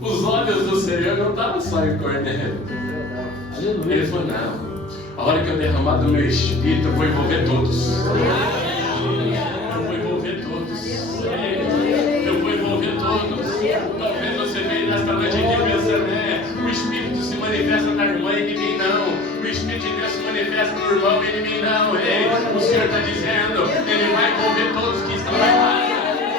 Os olhos do Senhor não estavam só em Cornélio. Ele falou, não. A hora que eu derramar do meu espírito, eu vou envolver todos. Eu vou envolver todos. Eu vou envolver todos. Talvez você venha nesta noite aqui pensando, o Espírito se manifesta na irmã e em mim não. O Espírito de Deus se manifesta no irmão e em mim não. Ei, o Senhor está dizendo, Ele vai envolver todos que estão na casa.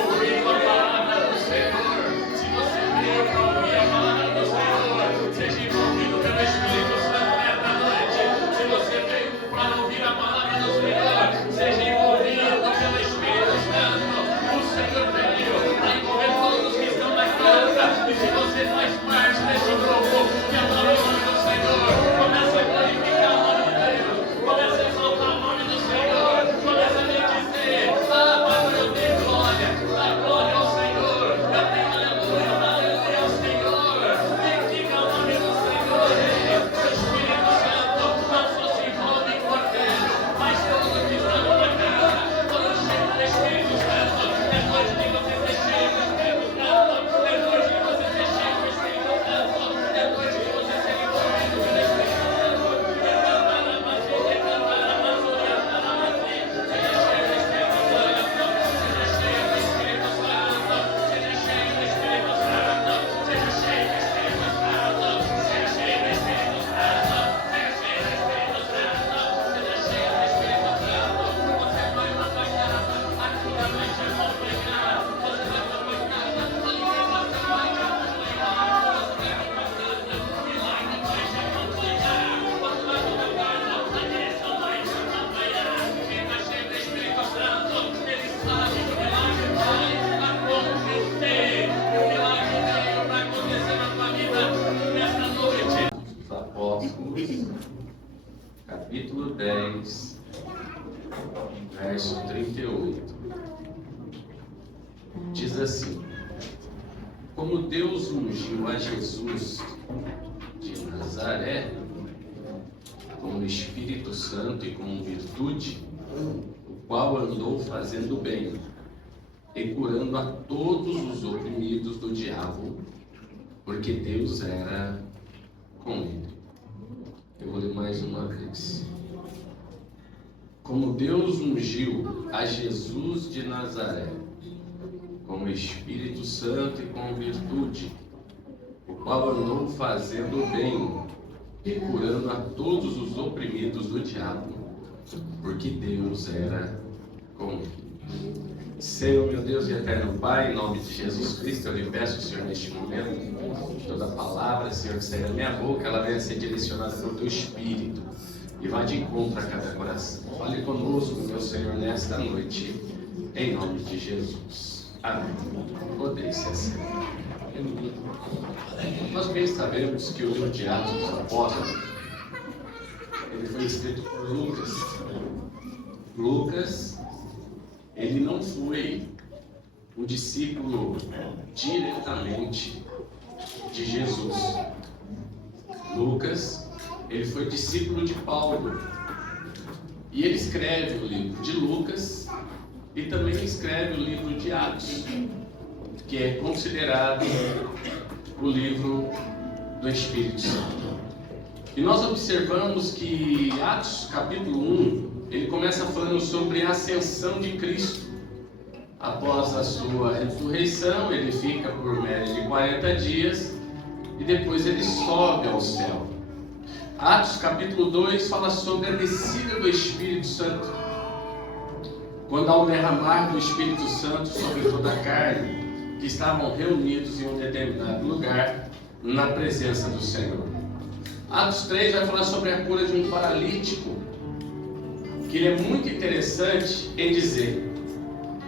Ouvindo a palavra do Senhor. Se você veio para ouvir a palavra do Senhor, seja envolvido pelo Espírito Santo nesta noite. Se você veio para ouvir a palavra do Senhor, seja envolvido pelo Espírito Santo. O Senhor veio para envolver todos que estão na casa. E se você faz parte deste grupo que adora o nome do Senhor, começa a glorificar o nome de Deus, começa a exaltar o nome do Senhor, começa a dizer, Pai, eu tenho glória, dá glória ao Senhor, eu tenho aleluia, dá aleluia ao Senhor, bendiga o nome do Senhor. O Espírito Santo não só se envolve em Cornélio, mas todos que estão na casa, todos cheios do Espírito Santo. É noite de você ser cheio do Espírito Santo, é noite de você ser cheio do Espírito Santo, é noite de você ser envolvido pelo Espírito Santo. Cantar a maçã, cantar a maçã, cantar a maçã. Seja cheio do Espírito Santo, seja cheio do Espírito Santo, seja cheio do Espírito Santo, seja cheio do Espírito Santo, seja cheio do Espírito Santo, seja cheio do Espírito Santo, seja cheio do Espírito Santo. Você vai batalhar, a cura vai te acompanhar, você vai acompanhar, a libertação vai te acompanhar, você vai acompanhar, o milagre vai te acompanhar, você vai acompanhar, a direção vai te acompanhar. Quem está cheio do Espírito Santo, ele sabe que o milagre vai acontecer. O milagre veio para acontecer na tua vida nesta noite. Os Apóstolos, capítulo 10, verso 38. Diz assim: como Deus ungiu a Jesus de Nazaré com o Espírito Santo e com virtude, o qual andou fazendo bem e curando a todos os oprimidos do diabo, porque Deus era com ele. Eu vou ler mais uma vez. Como Deus ungiu a Jesus de Nazaré com o Espírito Santo e com virtude, o qual andou fazendo bem e curando a todos os oprimidos do diabo, porque Deus era com ele. Senhor, meu Deus e eterno Pai, em nome de Jesus Cristo, eu lhe peço, Senhor, neste momento, toda palavra, Senhor, que saia da minha boca, ela venha ser direcionada pelo Teu Espírito e vá de encontro a cada coração. Fale conosco, meu Senhor, nesta noite, em nome de Jesus. Amém. Podeis ser assim. Nós bem sabemos que o livro de Atos dos Apóstolos, ele foi escrito por Lucas. Lucas, ele não foi um discípulo diretamente de Jesus. Lucas, ele foi discípulo de Paulo. E ele escreve o livro de Lucas e também escreve o livro de Atos, que é considerado o livro do Espírito Santo. E nós observamos que Atos capítulo 1, ele começa falando sobre a ascensão de Cristo. Após a sua ressurreição, ele fica por média de 40 dias e depois ele sobe ao céu. Atos capítulo 2 fala sobre a descida do Espírito Santo. Quando há o derramar do Espírito Santo sobre toda a carne, que estavam reunidos em um determinado lugar, na presença do Senhor. Atos 3 vai falar sobre a cura de um paralítico, que ele é muito interessante em dizer.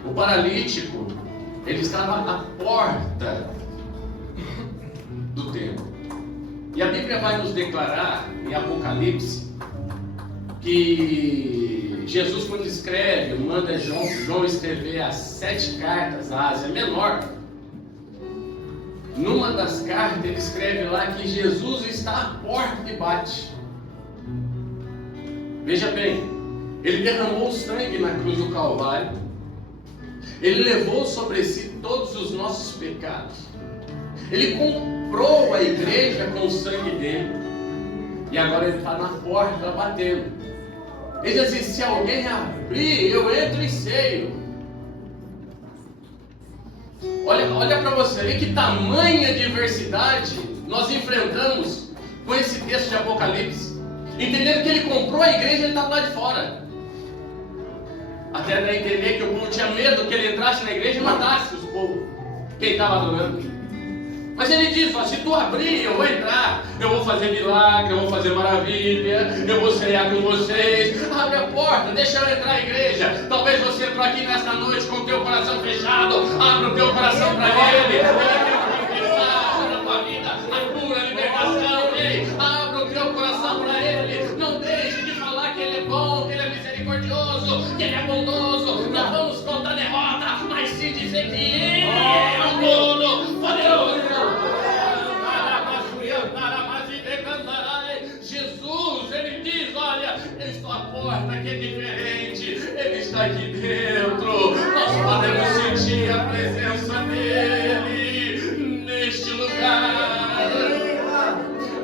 O paralítico, ele estava à porta do templo. E a Bíblia vai nos declarar, em Apocalipse, que Jesus, quando escreve, manda João escrever as 7 cartas à Ásia Menor. Numa das cartas ele escreve lá que Jesus está à porta e bate. Veja bem, ele derramou sangue na cruz do Calvário. Ele levou sobre si todos os nossos pecados. Ele comprou a igreja com o sangue dele. E agora ele está na porta batendo. Ele diz assim: se alguém abrir, eu entro e ceio. Olha para você ver que tamanha diversidade nós enfrentamos com esse texto de Apocalipse. Entendendo que ele comprou a igreja, ele está lá de fora. Até para entender que o povo tinha medo que ele entrasse na igreja e matasse os povos, quem estava adorando. Mas ele diz: ó, se tu abrir, eu vou entrar, eu vou fazer milagre, eu vou fazer maravilha, eu vou cear com vocês. Abre a porta, deixa eu entrar na igreja. Talvez você entrou aqui nesta noite com o teu coração fechado. Abre o teu coração para ele. Ele quer manifestar na tua vida a cura, a libertação. Ei, abre o teu coração para ele. Não deixe de falar que ele é bom, que ele é misericordioso, que ele é bondoso. Não vamos contar derrota, mas sim dizer que ele é um todo poderoso. Jesus, ele diz: olha, eu estou à porta, que é diferente, ele está aqui dentro. Nós podemos sentir a presença dele neste lugar.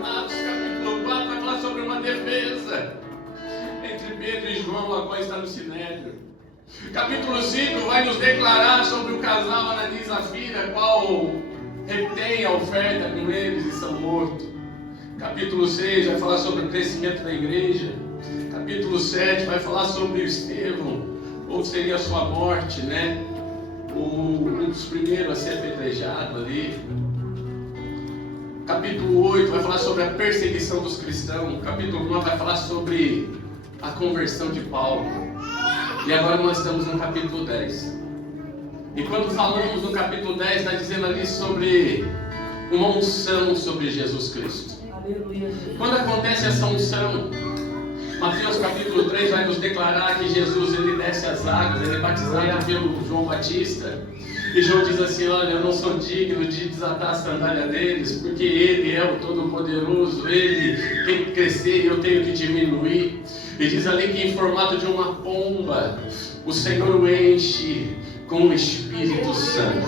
Atos capítulo 4 vai falar sobre uma defesa entre Pedro e João, a qual está no Sinédrio. Capítulo 5 vai nos declarar sobre o casal Ananias e Safira, qual retém a oferta com eles e são mortos. Capítulo 6 vai falar sobre o crescimento da igreja. Capítulo 7 vai falar sobre o Estevão, ou seria a sua morte, né? Um dos primeiros a ser apedrejado ali. Capítulo 8 vai falar sobre a perseguição dos cristãos. Capítulo 9 vai falar sobre a conversão de Paulo. E agora nós estamos no capítulo 10. E quando falamos no capítulo 10, está dizendo ali sobre uma unção sobre Jesus Cristo. Quando acontece essa unção, Mateus capítulo 3 vai nos declarar que Jesus, ele desce as águas, ele é batizado pelo João Batista. E João diz assim: olha, eu não sou digno de desatar a sandália deles, porque ele é o Todo-Poderoso, ele tem que crescer e eu tenho que diminuir. E diz ali que em formato de uma pomba, o Senhor o enche com o Espírito Santo.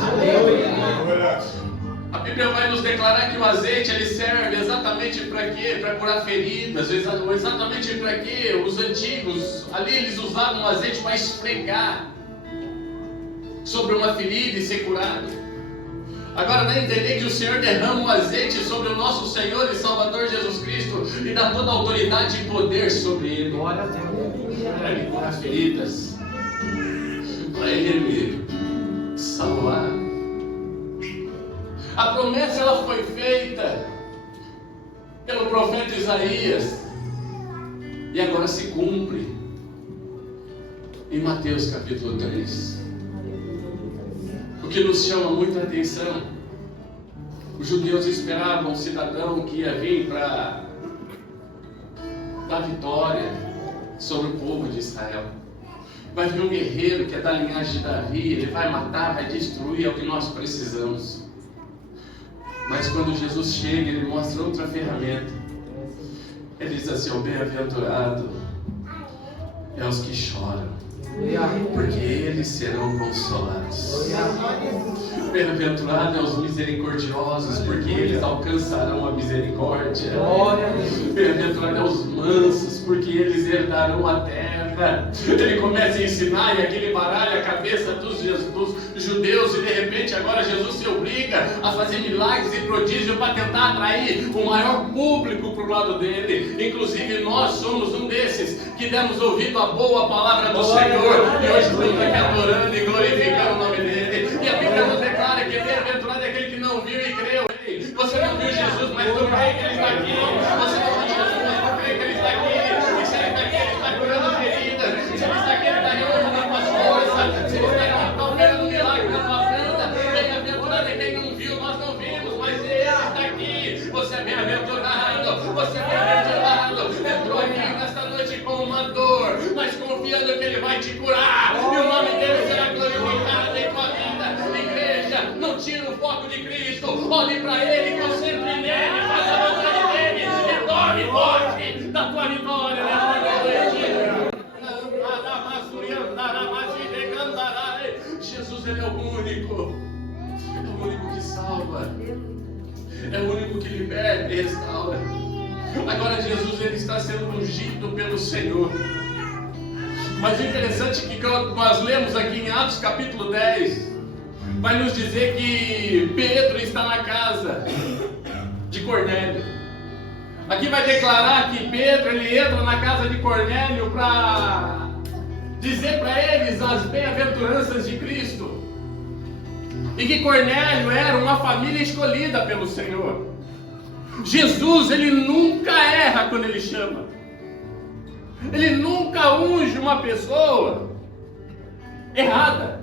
A Bíblia vai nos declarar que o azeite ele serve exatamente para quê? Para curar feridas. Ou exatamente para quê? Os antigos, ali eles usavam o azeite para esfregar sobre uma ferida e ser curado. Agora dá a entender que o Senhor derrama o azeite sobre o nosso Senhor e Salvador Jesus Cristo e dá toda a autoridade e poder sobre ele. Para ele curar feridas, para ele salvar. A promessa ela foi feita pelo profeta Isaías e agora se cumpre em Mateus capítulo 3. O que nos chama muita atenção: os judeus esperavam um cidadão que ia vir para dar vitória sobre o povo de Israel. Vai vir um guerreiro que é da linhagem de Davi, ele vai matar, vai destruir, é o que nós precisamos. Mas quando Jesus chega, ele mostra outra ferramenta. Ele diz assim: o bem-aventurado é os que choram, porque eles serão consolados. Bem-aventurado é os misericordiosos, porque eles alcançarão a misericórdia. Bem-aventurado é os mansos, porque eles herdarão a terra. Ele começa a ensinar e aquele baralha a cabeça dos judeus, e de repente agora Jesus se obriga a fazer milagres e prodígios para tentar atrair o maior público para o lado dele. Inclusive nós somos um desses que demos ouvido à boa palavra do Senhor e hoje estamos aqui adorando e glorificando o nome dele. E a Bíblia nos declara que bem-aventurado é aquele que não viu e creu. Você não viu Jesus, mas tu crê que ele está aqui. Você não viu Jesus, mas tu crê que ele está aqui. E se ele está aqui, ele está curando a ferida. Se ele está aqui, ele está renovando a tua força. Se ele está aqui, ele está operando um milagre na tua vida. Bem-aventurado é quem não viu, nós não vimos, mas ele está aqui. Você é bem-aventurado. Você é bem-aventurado. Entrou aqui nesta noite com uma dor, mas confiando que ele vai te curar. E o nome dele será glorificado em tua vida. Igreja, não tira o foco de Cristo. Olhe para ele, concentre nele, faça a vontade dele. E dorme forte da tua vitória nesta noite. Jesus o único que salva, é o único que liberta e restaura. Agora Jesus, ele está sendo ungido pelo Senhor. Mas o interessante é que quando nós lemos aqui em Atos capítulo 10, vai nos dizer que Pedro está na casa de Cornélio. Aqui vai declarar que Pedro, ele entra na casa de Cornélio para dizer para eles as bem-aventuranças de Cristo. E que Cornélio era uma família escolhida pelo Senhor. Jesus, ele nunca erra quando ele chama. Ele nunca unge uma pessoa errada.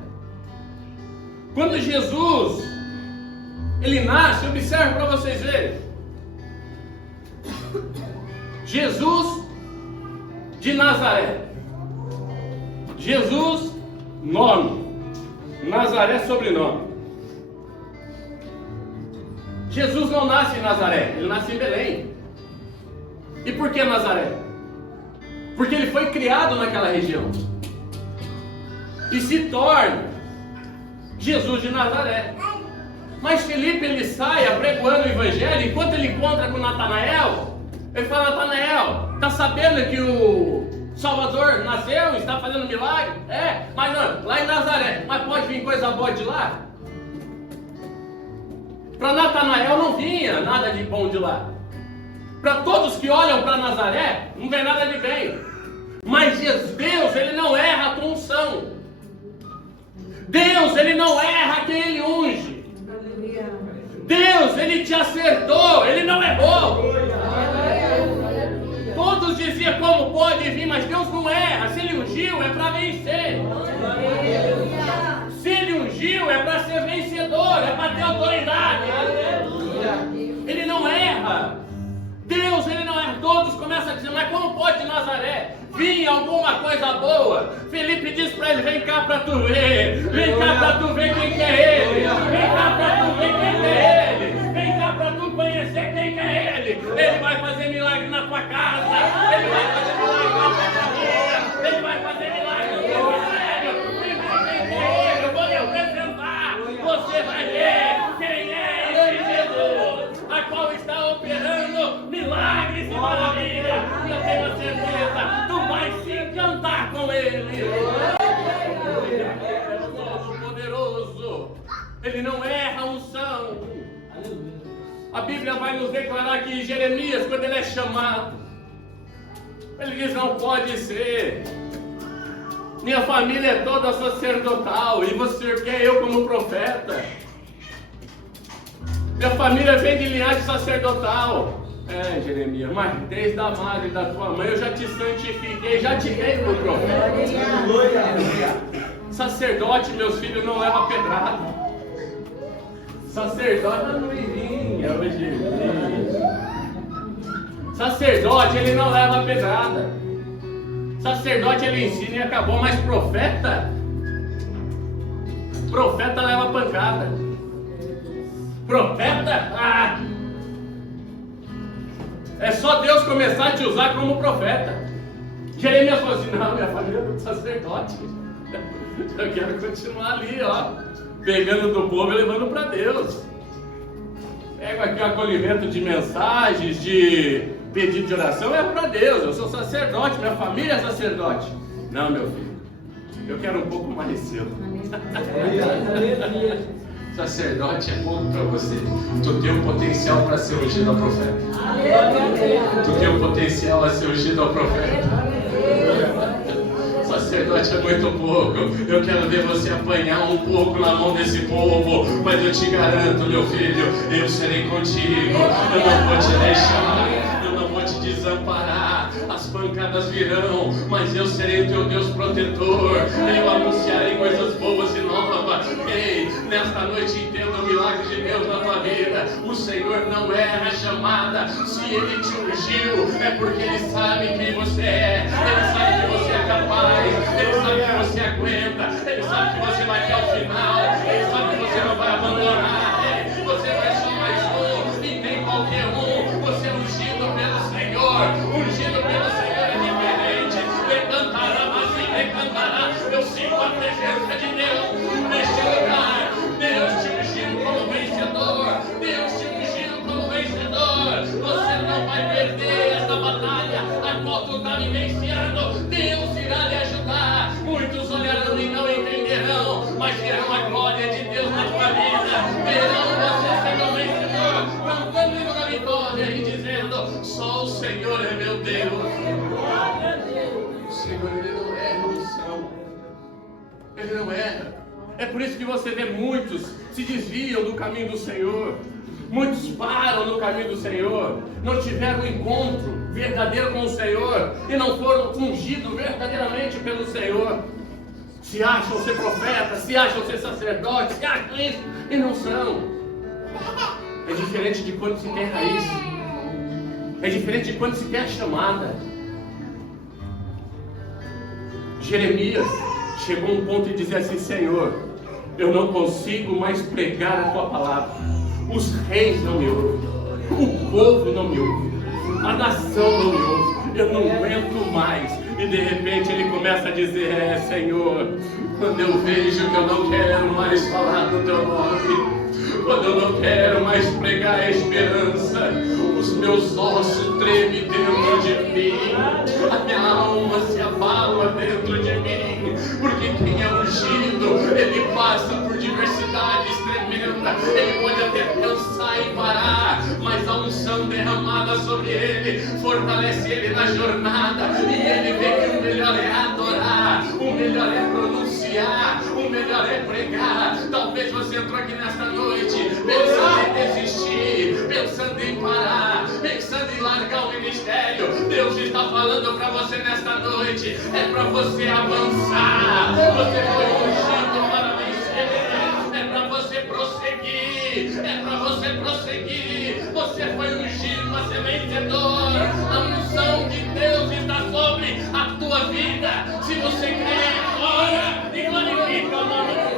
Quando Jesus, ele nasce, observe para vocês verem. Jesus de Nazaré. Jesus, nome. Nazaré, sobrenome. Jesus não nasce em Nazaré, ele nasce em Belém. E por que Nazaré? Porque ele foi criado naquela região. E se torna Jesus de Nazaré. Mas Felipe, ele sai apregoando o evangelho. Enquanto ele encontra com Natanael, ele fala: Natanael, está sabendo que o Salvador nasceu, está fazendo milagre? É, mas não, lá em Nazaré. Mas pode vir coisa boa de lá? Para Natanael não vinha nada de bom de lá. Para todos que olham para Nazaré, não vem nada de bem. Mas Deus, ele não erra com unção. Deus, ele não erra quem ele unge. Deus, ele te acertou, ele não errou. Todos diziam como pode vir, mas Deus não erra. Se ele ungiu, é para vencer. Se ele ungiu, é para ser vencedor, é para ter autoridade. Ele não erra. Deus, ele não erra. Todos começam a dizer: mas como pode Nazaré vir alguma coisa boa? Felipe diz para ele: vem cá para tu ver. Vem cá para tu ver quem que é ele. Vem cá para tu ver quem que é ele. Vem cá para tu conhecer quem que é ele. Ele vai fazer milagre na tua casa. Ele vai fazer milagre na tua família. Ele vai fazer milagre no teu ministério. Vem cá quem que é ele. Eu vou lhe apresentar. Você vai ver quem é esse Jesus, a qual está operando milagres e maravilhas. Eu tenho a certeza, tu vai se encantar com ele. Ele é todo poderoso. Ele não erra a unção. A Bíblia vai nos declarar que Jeremias, quando ele é chamado, ele diz: não pode ser. Minha família é toda sacerdotal e você quer eu como profeta? Minha família vem de linhagem sacerdotal. É, Jeremias, mas desde a madre da tua mãe eu já te santifiquei, já te dei como profeta. Sacerdote, meus filhos, não leva pedrada. Sacerdote não iria hoje. Sacerdote, ele não leva pedrada. Sacerdote, ele ensina e acabou. Mas profeta leva pancada. Profeta, é só Deus começar a te usar como profeta. Jeremias falou assim: não, minha família é do sacerdote. Eu quero continuar ali, ó, pegando do povo e levando para Deus. Pego aqui o acolhimento de mensagens, de pedido de oração, é para Deus. Eu sou sacerdote, minha família é sacerdote. Não, meu filho, eu quero um pouco mais seu. Sacerdote é pouco para você. Tu tem um potencial para ser ungido ao profeta. Tu tem um potencial a ser ungido ao profeta. Sacerdote é muito pouco. Eu quero ver você apanhar um pouco na mão desse povo. Mas eu te garanto, meu filho, eu serei contigo. Eu não vou te deixar. Eu não vou te desamparar. As pancadas virão, mas eu serei o teu Deus protetor. Eu anunciarei coisas boas e novas. Ei, nesta noite entenda o milagre de Deus na tua vida. O Senhor não erra a chamada. Se Ele te ungiu, é porque Ele sabe quem você é. Ele sabe que você é capaz. Ele sabe que você aguenta. Ele sabe que você vai até o final. Ele sabe que você não vai abandonar. Você vai só mais um, e nem qualquer um. Você é ungido pelo Senhor. Ungido pelo Senhor é diferente. Ele cantará, mas ele cantará. Eu sinto a presença de Deus neste lugar. a glória de Deus na tua vida. Verão você sendo vencedor, cantando na vitória e dizendo: só o Senhor é meu Deus. O Senhor, Ele não erra unção. Ele não erra. É por isso que você vê muitos se desviam do caminho do Senhor. Muitos param no caminho do Senhor, não tiveram um encontro verdadeiro com o Senhor e não foram ungidos verdadeiramente pelo Senhor. Se acham ser profetas, se acham ser sacerdotes, se acham isso e não são. É diferente de quando se tem raiz. É diferente de quando se tem a chamada. Jeremias chegou a um ponto de dizer assim: Senhor, eu não consigo mais pregar a tua palavra. Os reis não me ouvem, o povo não me ouve, a nação não me ouve, eu não aguento mais. E de repente ele começa a dizer: Senhor, quando eu vejo que eu não quero mais falar do teu nome, quando eu não quero mais pregar a esperança, os meus ossos tremem dentro de mim, a minha alma se abala dentro de mim, porque quem é ungido, ele passa por diversidades tremendas, ele pode até pensar em parar, mas a unção derramada sobre ele fortalece ele na jornada, e ele vê que o melhor é adorar, o melhor é pronunciar, o melhor é pregar. Talvez você entrou aqui nesta noite pensando em desistir, pensando em parar, pensando em largar o ministério. Deus está falando para você nesta noite: é para você avançar. Você foi ungido para vencer, é para você prosseguir, é para você prosseguir. Você foi ungido para ser vencedor. A unção de Deus está sobre a tua vida. Se você crê, ora e glorifica o nome de Deus.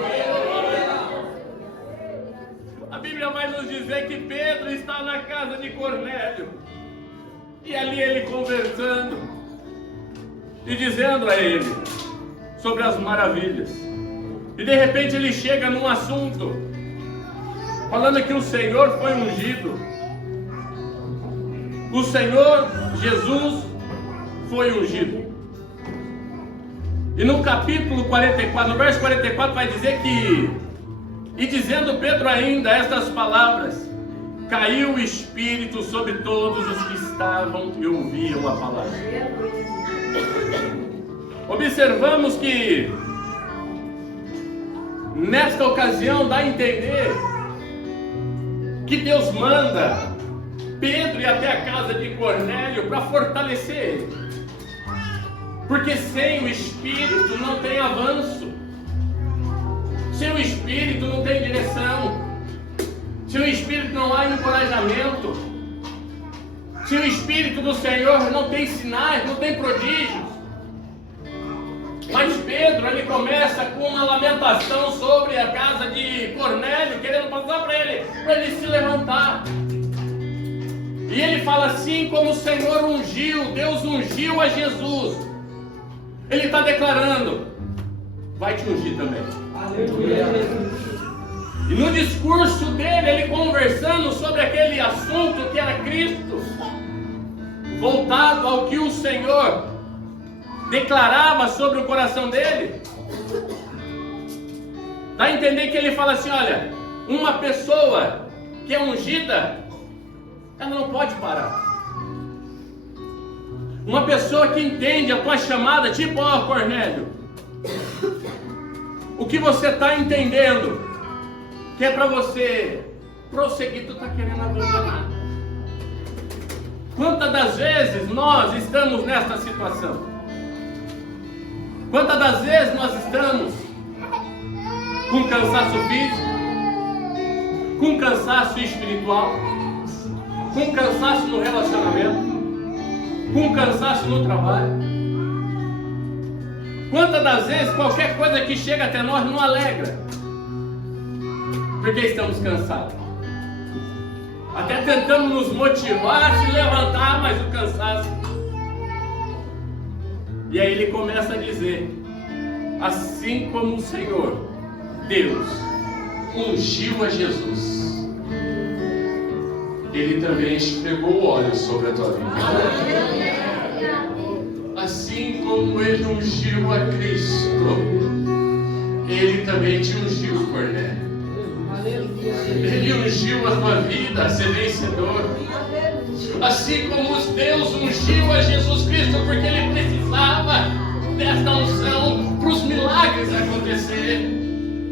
A Bíblia vai nos dizer que Pedro está na casa de Cornélio, e ali ele conversando e dizendo a ele sobre as maravilhas, e de repente ele chega num assunto falando que o Senhor foi ungido, o Senhor Jesus foi ungido. E no capítulo 44, no verso 44 vai dizer que: e dizendo Pedro ainda estas palavras, caiu o Espírito sobre todos os que estavam e ouviam a palavra. Observamos que nesta ocasião dá a entender que Deus manda Pedro ir até a casa de Cornélio para fortalecer ele, porque sem o Espírito não tem avanço, sem o Espírito não tem direção, sem o Espírito não há encorajamento, sem o Espírito do Senhor não tem sinais, não tem prodígios. Mas Pedro, ele começa com uma lamentação sobre a casa de Cornélio, querendo passar para ele se levantar. E ele fala assim: como o Senhor ungiu, Deus ungiu a Jesus. Ele está declarando: vai te ungir também. Aleluia. E no discurso dele, ele conversando sobre aquele assunto que era Cristo, voltado ao que o Senhor declarava sobre o coração dele, dá a entender que ele fala assim: olha, uma pessoa que é ungida, ela não pode parar. Uma pessoa que entende a tua chamada, tipo, ó, Cornélio, o que você está entendendo que é para você prosseguir, tu está querendo abandonar. Quantas das vezes nós estamos nesta situação? Quantas das vezes nós estamos com cansaço físico, com cansaço espiritual, com cansaço no relacionamento, com cansaço no trabalho? Quantas das vezes qualquer coisa que chega até nós não alegra, porque estamos cansados? Até tentamos nos motivar a se levantar, mas o cansaço. E aí ele começa a dizer: assim como o Senhor, Deus, ungiu a Jesus, Ele também esfregou óleo sobre a tua vida. Assim como Ele ungiu a Cristo, Ele também te ungiu, Cornélio. Ele ungiu a tua vida a ser vencedor. Assim como Deus ungiu a Jesus Cristo, porque Ele precisava desta unção para os milagres acontecer.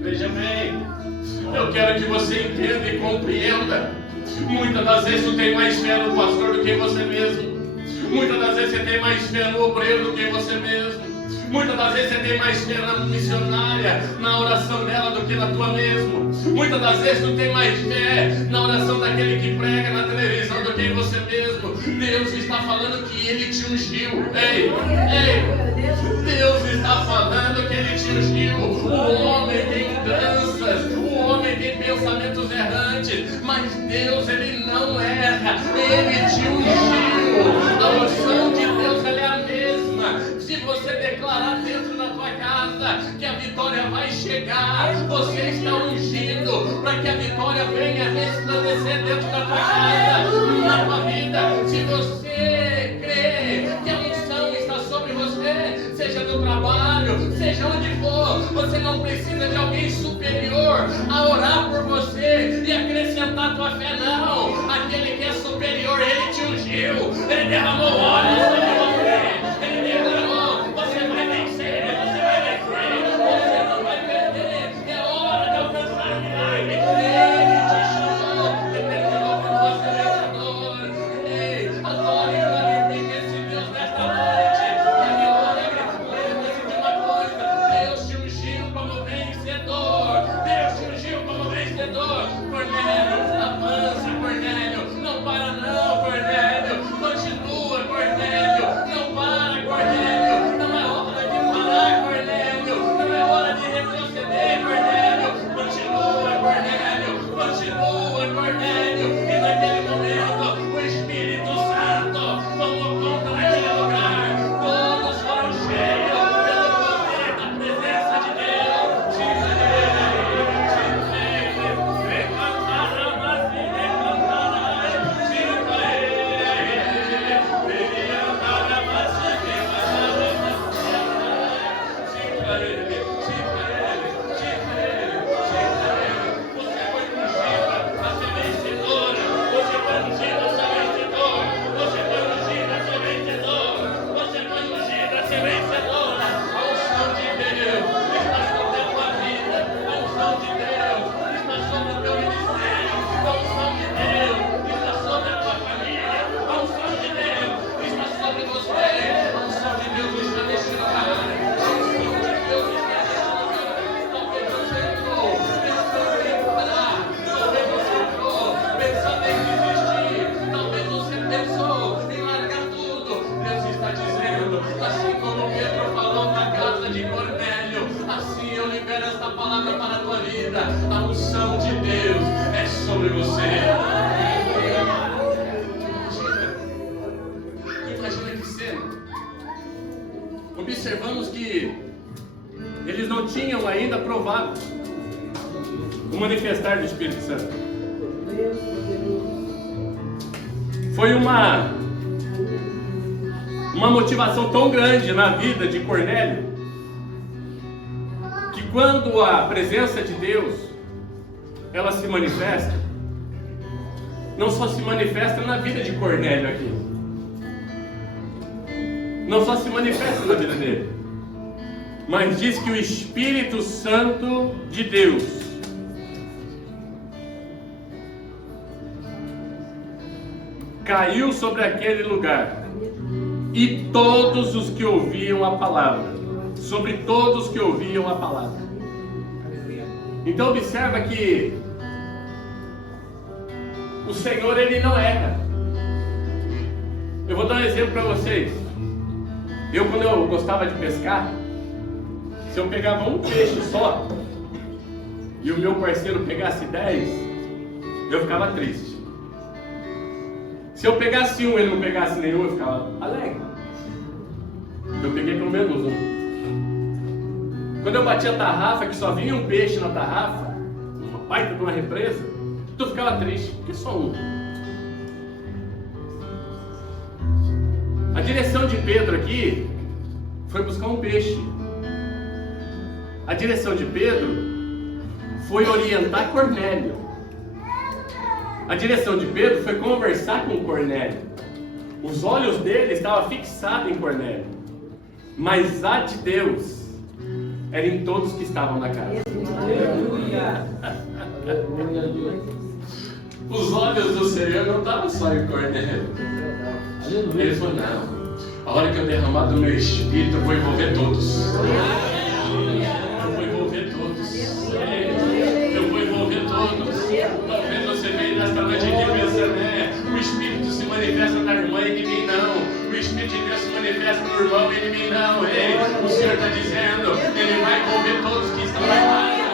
Veja bem, eu quero que você entenda e compreenda. Muitas das vezes tu tem mais fé no pastor do que você mesmo. Muitas das vezes você tem mais fé no obreiro do que você mesmo. Muitas das vezes você tem mais fé na missionária, na oração dela do que na tua mesmo. Muitas das vezes tu tem mais fé na oração daquele que prega na televisão do que em você mesmo. Deus está falando que Ele te ungiu. Ei, Deus está falando que Ele te ungiu. O homem tem mudanças, o homem tem pensamentos errantes, mas Deus, Ele não erra. Ele te ungiu. A unção de Deus, ela é a mesma. Se você declarar dentro da tua casa que a vitória vai chegar, você está ungido para que a vitória venha resplandecer dentro da tua casa, na tua vida. Se você crê que a unção está sobre você, seja no trabalho, seja onde for, você não precisa de alguém superior a orar por você e acrescentar a tua fé, não. Aquele que é superior, Ele te ungiu, Ele derramou óleo sobre você, Ele declarou: você vai vencer, você vai vencer, você não vai perder, é hora de alcançar o milagre. Ele te chamou, Ele declarou que você é vencedor. Ei, adore e glorifique esse Deus nesta noite. E a glória lembre-se de uma coisa: Deus te ungiu como vencedor. Deus te ungiu como vencedor. Cornélio, avança, Cornélio, não para não, Cornélio, continua, Cornélio, não para, Cornélio, não é hora de parar, Cornélio, não é hora de retroceder, Cornélio, continua, Cornélio, e naquele momento o Espírito Santo tomou conta daquele lugar, todos foram cheios pelo poder da presença de Deus. A unção de Deus é sobre você. Imagina que cena. Observamos que eles não tinham ainda provado o manifestar do Espírito Santo. Foi uma motivação tão grande na vida de Cornélio, que quando a presença de Deus ela se manifesta, não só se manifesta na vida de Cornélio aqui, não só se manifesta na vida dele, mas diz que o Espírito Santo de Deus caiu sobre aquele lugar, e todos os que ouviam a palavra, sobre todos que ouviam a palavra. Então observa que o Senhor, Ele não erra. Eu vou dar um exemplo para vocês. Quando eu gostava de pescar, se eu pegava um peixe só e o meu parceiro pegasse 10, eu ficava triste. Se eu pegasse um e ele não pegasse nenhum, eu ficava alegre. Eu peguei pelo menos um. Quando eu batia a tarrafa, que só vinha um peixe na tarrafa, uma baita de uma represa, tu ficava triste, porque só um. A direção de Pedro aqui foi buscar um peixe. A direção de Pedro foi orientar Cornélio. A direção de Pedro foi conversar com Cornélio. Os olhos dele estavam fixados em Cornélio, mas a de Deus era em todos que estavam na casa. Os olhos do Senhor não estavam só em Cornélio. Ele falou: não, a hora que eu derramar do meu espírito, eu vou envolver todos. Eu vou envolver todos. Eu vou envolver todos. Talvez você veio nesta noite aqui pensando, o Espírito se manifesta na irmã e em mim não. O Espírito de Deus se manifesta no irmão e em mim não. Ei, o Senhor está dizendo, Ele vai envolver todos que estão na casa.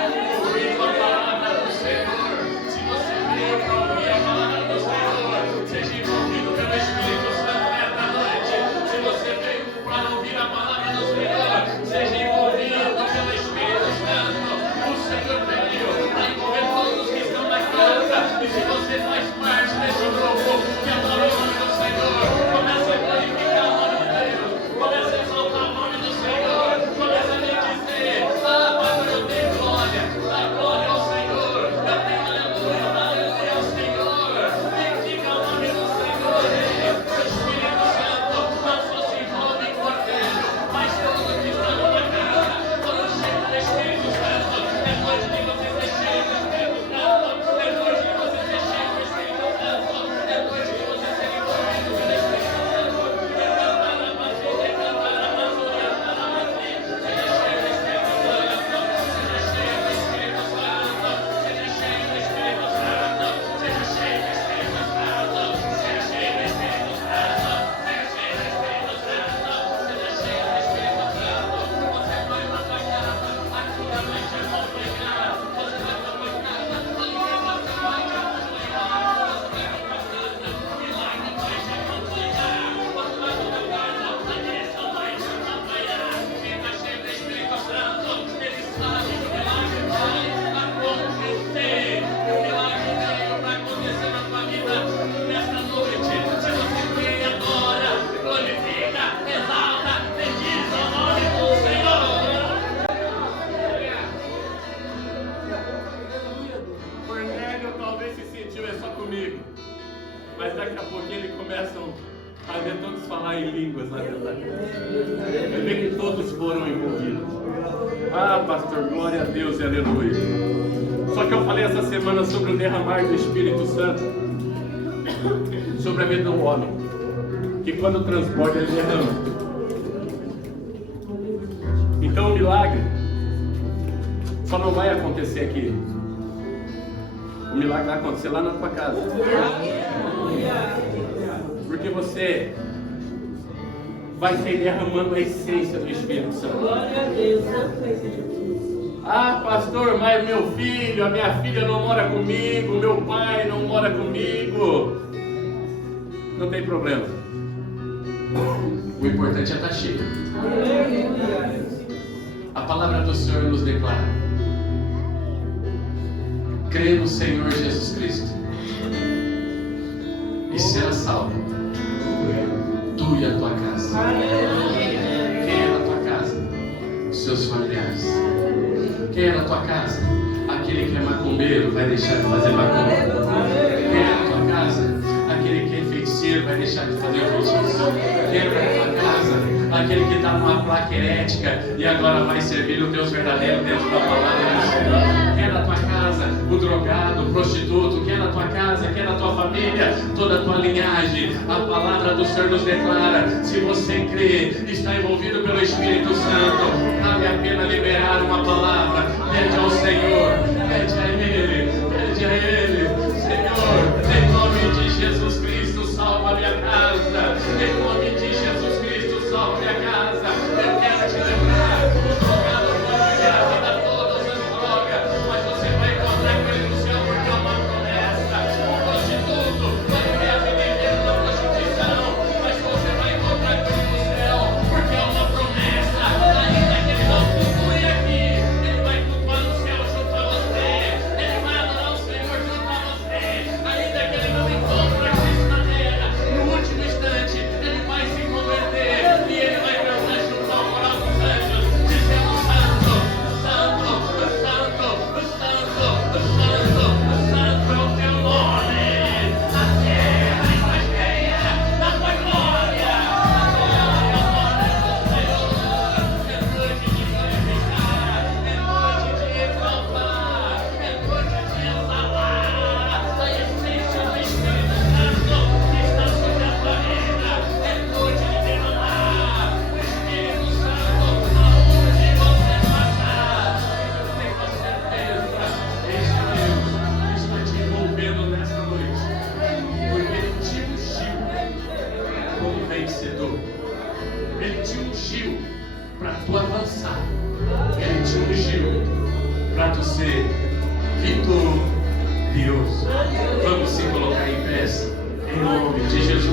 Ouvindo a palavra do Senhor. Se você veio para ouvir a palavra do Senhor, seja envolvido pelo Espírito Santo nesta noite. Se você veio para ouvir a palavra do Senhor, seja envolvido pelo Espírito Santo. O Senhor veio para envolver todos que estão na casa. E se você faz parte desse grupo que adora o nome do Senhor, comece a glorificar o nome de Deus, comece a exaltar o nome do Senhor, comece a lhe dizer: Pai, eu tenho glória, dá glória ao Senhor, eu tenho aleluia ao Senhor, bendiga o nome do Senhor. O Espírito Santo não só se envolve em Cornélio, mas todos que estão na casa, todos cheios do Espírito Santo. É noite de você ser cheio do Espírito Santo, é noite de você ser cheio do Espírito Santo, é noite de você ser envolvido pelo Espírito Santo. Cantar na paciência, cantar na mansura, cantar na matriz, seja cheio do Espírito Santo, seja cheio do Espírito Santo, seja cheio do Espírito Santo, seja cheio do Espírito Santo, seja cheio do Espírito Santo, seja cheio do Espírito Santo, seja cheio do Espírito Santo. Você vai batalhar, a cura vai te acompanhar, você vai acompanhar, a libertação vai te acompanhar, você vai acompanhar, o milagre vai te acompanhar, você vai acompanhar, a direção vai te acompanhar. Quem está cheio do Espírito Santo, ele sabe que o milagre vai acontecer. O milagre veio para acontecer na tua vida nesta noite. Se você crê agora, glorifica, exalta, bendiz o nome do Senhor. Cornélio talvez se sentiu só comigo, mas daqui a pouquinho eles começam a ver todos falar em línguas, na verdade. Eu vejo que todos foram envolvidos. Ah, pastor, glória a Deus e aleluia. Só que eu falei essa semana sobre o derramar do Espírito Santo, sobre a vida do homem, que quando transborda ele derrama. Então o milagre só não vai acontecer aqui. O milagre vai acontecer lá na tua casa. Porque você vai ser derramando a essência do Espírito Santo. Ah, pastor, mas meu filho, a minha filha não mora comigo, meu pai não mora comigo. Não tem problema. O importante é estar cheio. A palavra do Senhor nos declara: crê no Senhor Jesus Cristo e será salvo, tu e a tua casa. Quem é na tua casa? Os seus familiares. Quem é na tua casa? Aquele que é macumbeiro vai deixar de fazer macumba. Quem é na tua casa? Aquele que é feiticeiro vai deixar de fazer feitiço. Quem é na tua casa? Aquele que está numa placa herética e agora vai servir o Deus verdadeiro dentro da palavra do Senhor. Quem é na tua casa? O drogado, o prostituto. Quem é na tua casa? Quem é na tua família? Toda a tua linhagem. A palavra do Senhor nos declara: se você crê, está envolvido pelo Espírito Santo, cabe a pena liberar uma palavra. Pede ao Senhor, pede a Ele, pede a Ele. Senhor, em nome de Jesus Cristo, salva a minha casa. Em nome de Jesus Cristo, salva a minha casa. Eu quero te lembrar: o drogado pode viver a vida toda usando droga, mas você vai encontrar com ele no céu, porque é uma promessa. O prostituto vai viver a vida inteira na prostituição, mas você vai encontrar com ele no céu, porque é uma promessa. Ainda que ele não cultue aqui, ele vai cultuar no céu junto a você. Ele Ele te ungiu para tu ser vitorioso. Vamos se colocar em pé em nome de Jesus.